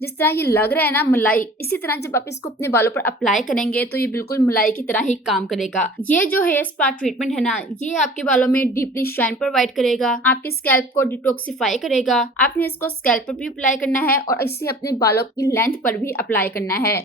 जिस तरह ये लग रहा है ना मलाई, इसी तरह जब आप इसको अपने बालों पर अप्लाई करेंगे तो ये बिल्कुल मलाई की तरह ही काम करेगा। ये जो हेयर स्पा ट्रीटमेंट है ना, ये आपके बालों में डीपली शाइन प्रोवाइड करेगा, आपके स्कैल्प को डिटॉक्सिफाई करेगा। आपने इसको स्कैल्प पर भी अप्लाई करना है और इसे अपने बालों की लेंथ पर भी अप्लाई करना है।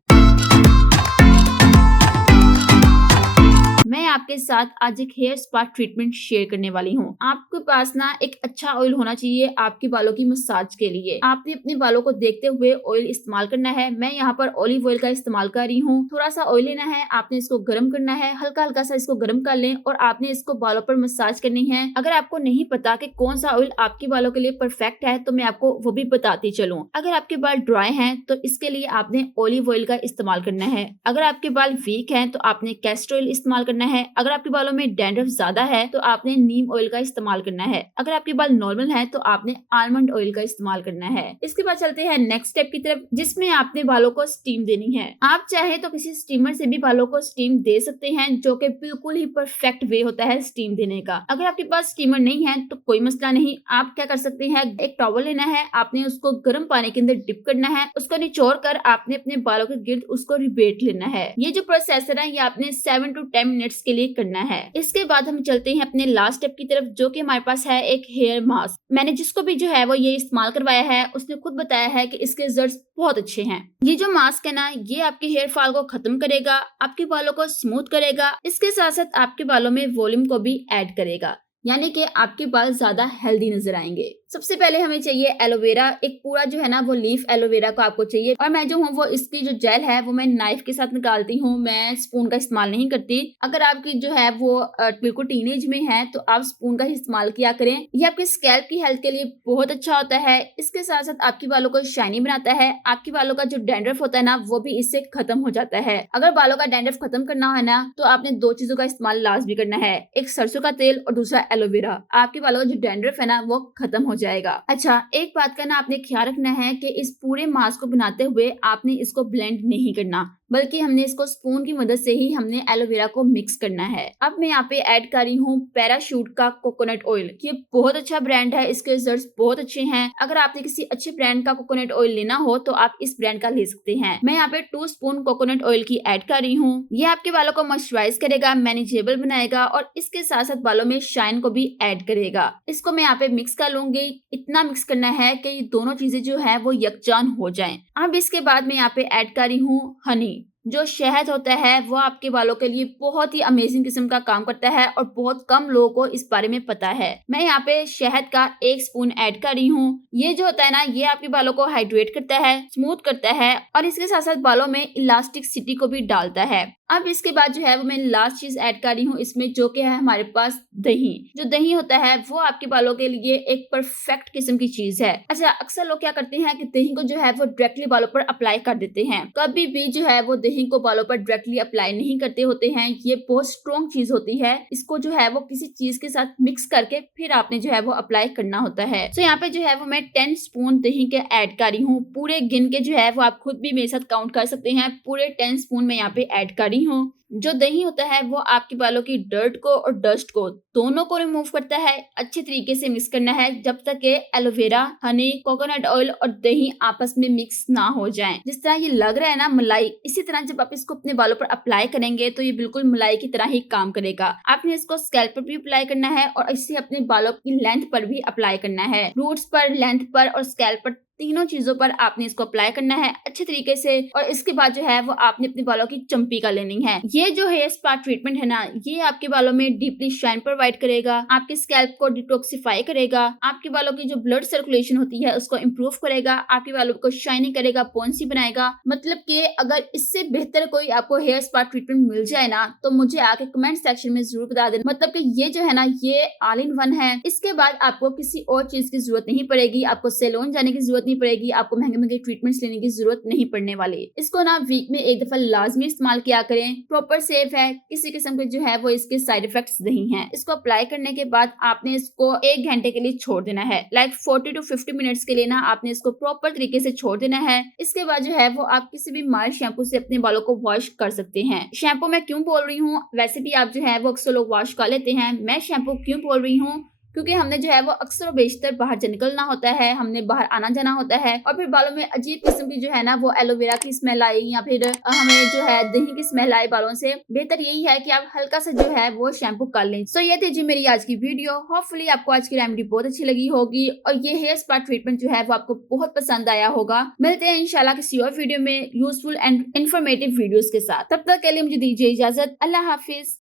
मैं आपके साथ आज एक हेयर स्पा ट्रीटमेंट शेयर करने वाली हूँ। आपके पास ना एक अच्छा ऑयल होना चाहिए आपके बालों की मसाज के लिए। आपने अपने बालों को देखते हुए ऑयल इस्तेमाल करना है। मैं यहाँ पर ऑलिव ऑयल का इस्तेमाल कर रही हूँ। थोड़ा सा ऑयल लेना है, आपने इसको गर्म करना है, हल्का हल्का सा इसको गर्म कर लें और आपने इसको बालों पर मसाज करनी है। अगर आपको नहीं पता कि कौन सा ऑयल आपके बालों के लिए परफेक्ट है तो मैं आपको वो भी बताती चलूँ। अगर आपके बाल ड्राई हैं तो इसके लिए आपने ऑलिव ऑयल का इस्तेमाल करना है। अगर आपके बाल वीक हैं तो आपने कैस्टर ऑयल इस्तेमाल करना है। अगर आपके बालों में डैंड्रफ ज्यादा है तो आपने नीम ऑयल का इस्तेमाल करना है। अगर आपके बाल नॉर्मल है तो आपने आलमंड ऑयल का इस्तेमाल करना है। इसके बाद चलते हैं नेक्स्ट स्टेप की तरफ, जिसमें आपने बालों को स्टीम देनी है। आप चाहे तो किसी स्टीमर से भी बालों को स्टीम दे सकते हैं, जो कि बिल्कुल ही परफेक्ट वे होता है स्टीम देने का। अगर आपके पास स्टीमर नहीं है तो कोई मसला नहीं, आप क्या कर सकते हैं, एक टॉवल लेना है, आपने उसको गर्म पानी के अंदर डिप करना है, उसको निचोड़ कर आपने अपने बालों के गिर्द उसको रिबेट लेना है। ये जो प्रोसेस है ये आपने 7 to 10 मिनट्स के लिए करना है। इसके बाद हम चलते हैं अपने लास्ट स्टेप की तरफ, जो कि हमारे पास है एक हेयर मास्क। मैंने जिसको भी जो है वो ये इस्तेमाल करवाया है उसने खुद बताया है कि इसके रिजल्ट्स बहुत अच्छे हैं। ये जो मास्क है ना, ये आपके हेयर फॉल को खत्म करेगा, आपके बालों को स्मूथ करेगा, इसके साथ साथ आपके बालों में वॉल्यूम को भी ऐड करेगा, यानी कि आपके बाल ज्यादा हेल्दी नजर आएंगे। सबसे पहले हमें चाहिए एलोवेरा। एक पूरा जो है ना वो लीफ एलोवेरा को आपको चाहिए, और मैं जो हूँ वो इसकी जो जेल है वो मैं नाइफ के साथ निकालती हूँ, मैं स्पून का इस्तेमाल नहीं करती। अगर आपकी जो है वो बिल्कुल टीनेज में है तो आप स्पून का ही इस्तेमाल किया करें। ये आपके स्कैल्प की हेल्थ के लिए बहुत अच्छा होता है। इसके साथ साथ आपके बालों को शाइनी बनाता है, आपके बालों का जो डैंड्रफ होता है ना वो भी इससे खत्म हो जाता है। अगर बालों का डैंड्रफ खत्म करना है ना तो आपने 2 चीजों का इस्तेमाल लाजमी करना है, एक सरसों का तेल और दूसरा एलोवेरा। आपके बालों का जो डैंड्रफ है ना वो खत्म हो जाएगा। अच्छा, एक बात का ना आपने ख्याल रखना है कि इस पूरे मास्क को बनाते हुए आपने इसको ब्लेंड नहीं करना, बल्कि हमने इसको स्पून की मदद से ही हमने एलोवेरा को मिक्स करना है। अब मैं यहाँ पे ऐड कर रही हूँ पैराशूट का कोकोनट ऑयल। ये बहुत अच्छा ब्रांड है, इसके रिजल्ट्स बहुत अच्छे हैं। अगर आपने किसी अच्छे ब्रांड का कोकोनट ऑयल लेना हो तो आप इस ब्रांड का ले सकते हैं। मैं यहाँ पे 2 स्पून कोकोनट ऑयल की ऐड कर रही हूँ। ये आपके बालों को मॉइस्चराइज करेगा, मैनेजेबल बनाएगा और इसके साथ साथ बालों में शाइन को भी ऐड करेगा। इसको मैं यहाँ पे मिक्स कर लूंगी। इतना मिक्स करना है कि ये दोनों चीजें जो है वो यकजान हो जाएं। अब इसके बाद मैं यहाँ पे ऐड कर रही हूँ हनी। जो शहद होता है वो आपके बालों के लिए बहुत ही अमेजिंग किस्म का काम करता है और बहुत कम लोगों को इस बारे में पता है। मैं यहाँ पे शहद का 1 स्पून ऐड कर रही हूँ। ये जो होता है ना ये आपके बालों को हाइड्रेट करता है, स्मूथ करता है और इसके साथ साथ बालों में इलास्टिसिटी को भी डालता है। अब इसके बाद जो है वो मैं लास्ट चीज ऐड कर रही हूँ इसमें, जो कि है हमारे पास दही। जो दही होता है वो आपके बालों के लिए एक परफेक्ट किस्म की चीज है। अच्छा, अक्सर लोग क्या करते हैं कि दही को जो है वो डायरेक्टली बालों पर अप्लाई कर देते हैं। कभी भी जो है वो दही को बालों पर डायरेक्टली अप्लाई नहीं करते होते हैं। ये बहुत स्ट्रॉन्ग चीज होती है, इसको जो है वो किसी चीज के साथ मिक्स करके फिर आपने जो है वो अप्लाई करना होता है। तो यहाँ पे जो है वो मैं 10 स्पून दही के ऐड कर रही हूँ। पूरे गिन के जो है वो आप खुद भी मेरे साथ काउंट कर सकते हैं। पूरे 10 स्पून में यहाँ पे ऐड कर रही हूँ। जो दही होता है वो आपके बालों की डर्ट को और डस्ट को दोनों को रिमूव करता है। अच्छे तरीके से मिक्स करना है जब तक कि एलोवेरा, हनी, कोकोनट ऑयल और दही आपस में मिक्स ना हो जाएं। जिस तरह ये लग रहा है ना मलाई, इसी तरह जब आप इसको अपने बालों पर अप्लाई करेंगे तो ये बिल्कुल मलाई की तरह ही काम करेगा। आपने इसको स्कैल्प पर भी अप्लाई करना है और इसे अपने बालों की लेंथ पर भी अप्लाई करना है। रूट्स पर, लेंथ पर और स्कैल्प पर, तीनों चीजों पर आपने इसको अप्लाई करना है अच्छे तरीके से। और इसके बाद जो है वो आपने अपने बालों की चंपी का लेनी है। ये जो हेयर स्पा ट्रीटमेंट है ना, ये आपके बालों में डीपली शाइन प्रोवाइड करेगा, आपके स्कैल्प को डिटॉक्सिफाई करेगा, आपके बालों की जो ब्लड सर्कुलेशन होती है उसको इम्प्रूव करेगा, आपके बालों को शाइनी करेगा, पॉन्सी बनाएगा। मतलब कि अगर इससे बेहतर कोई आपको हेयर स्पा ट्रीटमेंट मिल जाए ना तो मुझे आके कमेंट सेक्शन में जरूर बता देना। मतलब कि ये जो है ना ये ऑल इन वन है। इसके बाद आपको किसी और चीज की जरूरत नहीं पड़ेगी, आपको सैलून जाने की जरूरत नहीं पड़ेगी, आपको महंगे महंगे ट्रीटमेंट्स लेने की जरूरत नहीं पड़ने वाली। इसको ना वीक में एक दफा लाजमी इस्तेमाल किया करें। प्रॉपर सेफ है, किसी किस्म के जो है वो इसके साइड इफेक्ट्स नहीं है। इसको अप्लाई करने के बाद आपने इसको 1 घंटे के लिए छोड़ देना है। लाइक 40 to 50 मिनट्स के लिए ना आपने इसको प्रॉपर तरीके से छोड़ देना है। इसके बाद जो है वो आप किसी भी माइल्ड शैम्पू से अपने बालों को वॉश कर सकते हैं। शैम्पू मैं क्यों बोल रही हूँ, वैसे भी आप जो है वो अक्सर लोग वॉश कर लेते हैं। मैं शैम्पू क्यों बोल रही हूँ क्योंकि हमने जो है वो अक्सर और बेशतर बाहर से निकलना होता है, हमने बाहर आना जाना होता है और फिर बालों में अजीब किस्म की जो है ना वो एलोवेरा की स्मेल आई या फिर हमें जो है दही की स्मेल आए बालों से, बेहतर यही है कि आप हल्का सा जो है वो शैम्पू कर लें। सो ये थी जी मेरी आज की वीडियो। होपफुली आपको आज की रेमेडी बहुत अच्छी लगी होगी और ये हेयर स्पा ट्रीटमेंट जो है वो आपको बहुत पसंद आया होगा। मिलते हैं इंशाल्लाह किसी और वीडियो में यूजफुल एंड इन्फॉर्मेटिव वीडियोस के साथ। तब तक के लिए मुझे दीजिए इजाजत। अल्लाह हाफिज।